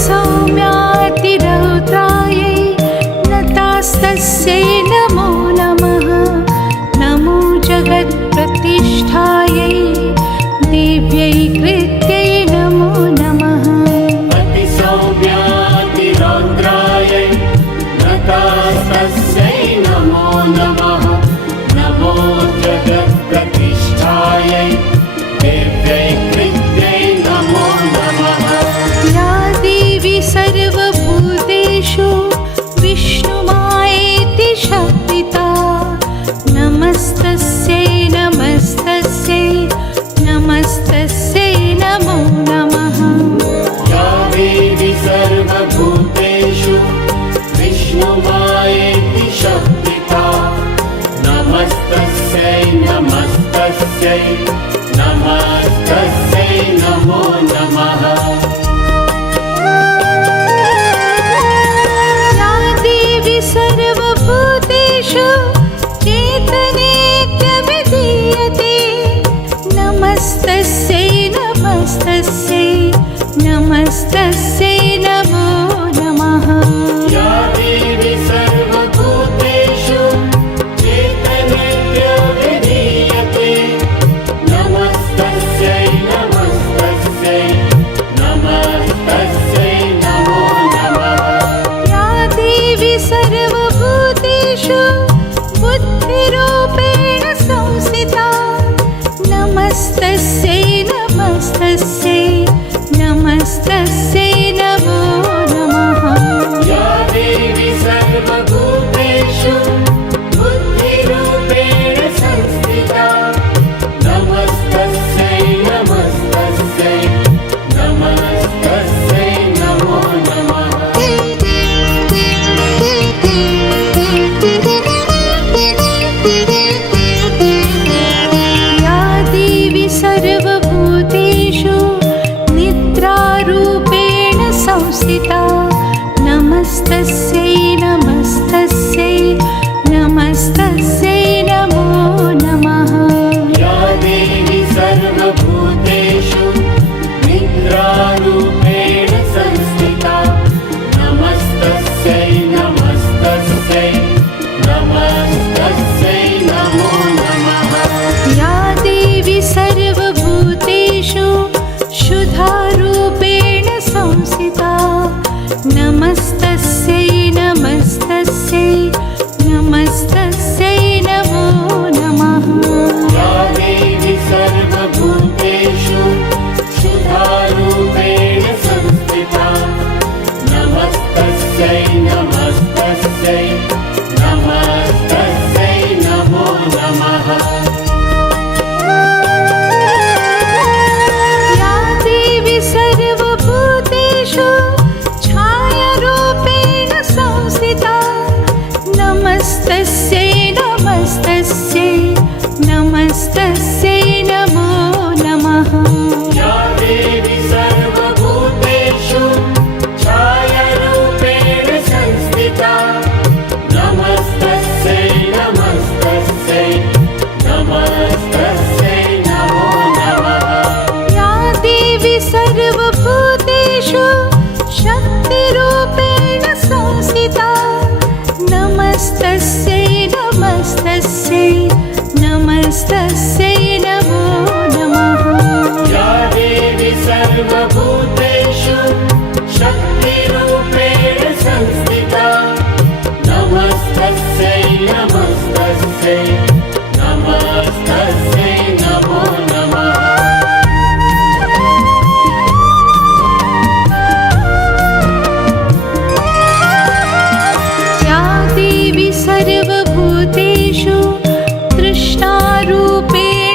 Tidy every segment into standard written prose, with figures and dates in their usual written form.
अतिसौम्यातिरौद्रायै नतास्तस्यै नमो नमः। नमो जगत्प्रतिष्ठायै दिव्यै कृत्यै नमो नमः। अतिसौम्यातिरौद्रायै नतास्तस्यै नमो नमः। नमो जगत्प्रतिष्ठायै दिव्यै कृत्यै नमो नमः। या देवी सर्वभूतेषु विष्णुमायेति शक्तिता नमस्तस्यै नमस्तस्यै नमस्तस्यै नमो नमः। या देवी सर्वभूतेषु विष्णुमायेति शक्तिता नमस्तस्यै नमस्तस्यै नमस्तस्यै नमो नमः। या देवी सर्वभूतेषु चेतनेत्यभिधीयते नमस्तस्यै नमस्तस्यै नमस्तस्यै नमो नमः। या देवी सर्वभूतेषु चेतनेत्यभिधीयते नमस्तस्यै नमस्तस्यै नमस्तस्यै नमो नमः। या देवी सर्वभूतेषु बुद्धिरूपेण संस्थिता नमस्तस्यै नमस्तस्यै नमस्तस्यै नमो नमः। या देवी सर्वभूतेषु बुद्धिरूपेण संस्थिता नमस्तस्यै नमस्तस्यै नमस्तस्यै नमो नमः। या देवी सर्वभूतेषु निद्रारूपेण संस्थिता नमस्तस्यै नमस्तस्यै नमस्तस्यै नमो नमः। या देवी सर्वभूतेषु निद्रारूपेण संस्थिता नमस्तस्यै नमस्तस्यै नमस्तस्यै नमो नमः। या देवी सर्वभूतेषु शुद्धारूपेण संस्थिता नमस्तस्यै नमस्तस्यै नमस्तस्यै नमो नमः। या देवी सर्वभूतेषु शुद्धारूपेण संस्थिता नमस्तस्यै नमस्तस्यै नमस्तस्यै नमो नमः। या देवी सर्वभूतेषु छायारूपेण संस्थिता नमस्तस्यै नमस्तस्यै नमस्तस्यै नमो नमः। या देवी सर्वभूतेषु छायारूपेण संस्थिता नमस्तस्यै नमस्तस्यै नमस्तस्यै नमो नमः। या देवी सर्वभूतेषु शक्तिरूपेण संस्थिता नमस्तस्यै नमस्तस्यै नमस्तस्यै नमो नमः। या देवी सर्वभूतेषु शक्तिरूपेण संस्थिता नमस्तस्यै नमस्तस्यै नमस्तस्यै नमो नमः। या देवी सर्वभूतेषु तृष्णारूपेण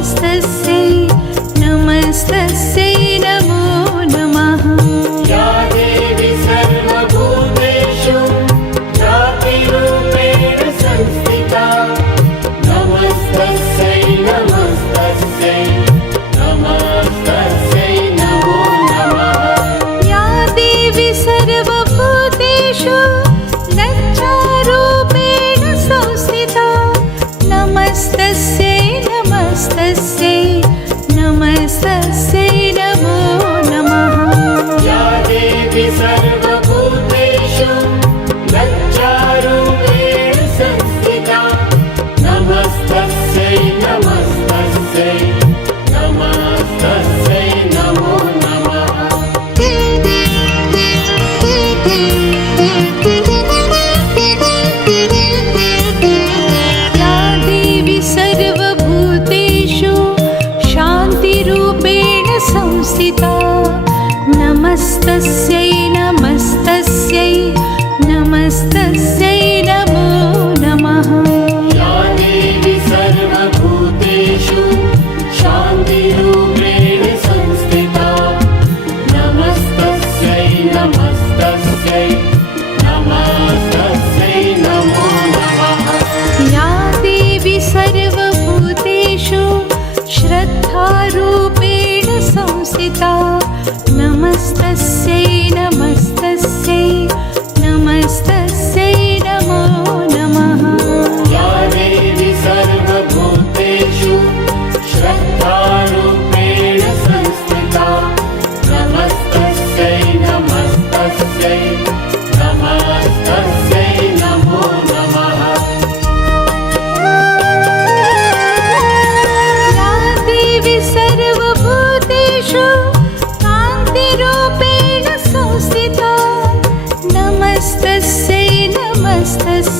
नमस्तस्यै नमस्तस्यै नमो नमः। या देवी सर्वभूतेषु ज्योतिरूपेण संस्थिता नमस्तस्यै नमस्तस्यै नमस्तस्यै नमो नमः। या देवी सर्वभूतेषु लज्जारूपेण संस्थिता नमस्तस्यै नमस्तस्यै नमस्तस्यै नमो नमः। या देवी सर्वभूतेषु लज्जारूपेण संस्थिता नमस्तस्यै नमस्तस्यै नमस्तस्यै नमो नमः। या देवी सर्वभूतेषु शान्तिरूपेण संस्थिता नमस्तस्यै नमस्तस्यै नमस्तस्यै नमो नमः। या देवी सर्वभूतेषु शान्तिरूपेण संस्थिता नमस्तस्यै नमस्तस्यै नमस्तस्यै नमो नमः। या देवी सर्वभूतेषु श्रद्धारूपेण संस्थिता नमस्तस्यै नमस्तस्यै नमस्तस्यै नमो नमः। या देवी सर्वभूतेषु श्रद्धारूपेण संस्थिता नमस्तस्यै नमस्तस्यै नमस्तस्यै नमो नमः। या देवी सर्वभूतेषु कान्तिरूपेण संस्थिता नमस्तस्यै नमस्तस्यै